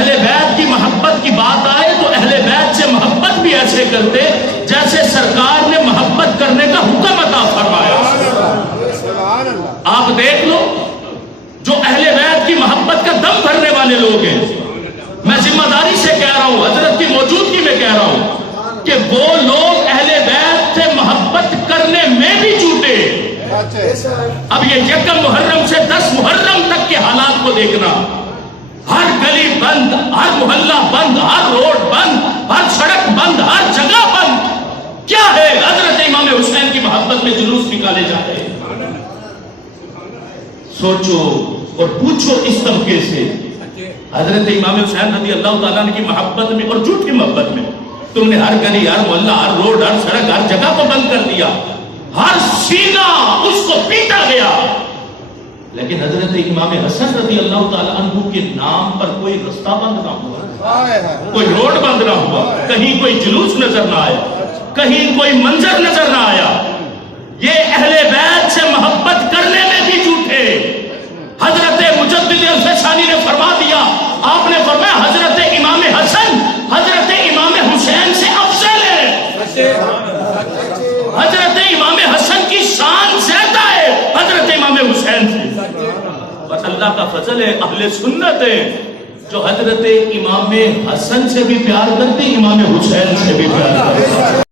اہل بیت کی محبت کی بات آئے تو اہل بیت سے محبت بھی ایسے کرتے جیسے سرکار نے محبت کرنے کا حکم عطا فرمایا۔ آپ دیکھ لو جو اہل بیت کی محبت کا دم بھرنے والے لوگ ہیں، میں ذمہ داری سے کہہ رہا ہوں، حضرت کی موجودگی میں کہہ رہا ہوں کہ وہ لوگ اہل بیت سے محبت کرنے میں بھی جھوٹے۔ اب یہ یکم محرم سے 10 محرم تک کے حالات کو دیکھنا، ہر گلی بند، ہر محلہ بند، ہر روڈ بند، ہر سڑک بند، ہر جگہ بند۔ کیا ہے؟ حضرت امام حسین کی محبت میں جلوس نکالے جاتے ہیں۔ سوچو اور پوچھو اس طبقے سے، حضرت امام حسین رضی اللہ تعالیٰ عنہ کی محبت میں اور جھوٹ کی محبت میں تم نے ہر گلی، ہر محلہ، ہر روڈ، ہر سڑک، ہر جگہ کو بند کر دیا، ہر سینہ اس کو پیٹا گیا، لیکن حضرت امام حسن رضی اللہ تعالیٰ عنہ کے نام پر کوئی رستہ بند نہ ہوا، کوئی روڈ بند نہ ہوا، کہیں کوئی جلوس نظر نہ آیا، کہیں کوئی منظر نظر نہ آیا۔ یہ اہل بیت سے محبت کرنے میں بھی جھوٹے۔ حضرت مجدد الفسانی نے فرما دیا، آپ نے فرمایا حضرت امام حسن حضرت امام حسین سے افضل ہے، حضرت امام حسن کی شان زیادہ ہے حضرت امام حسین سے۔ اور اللہ کا فضل ہے، اہل سنت ہے جو حضرت امام حسن سے بھی پیار کرتے، امام حسین سے بھی پیار کرتے۔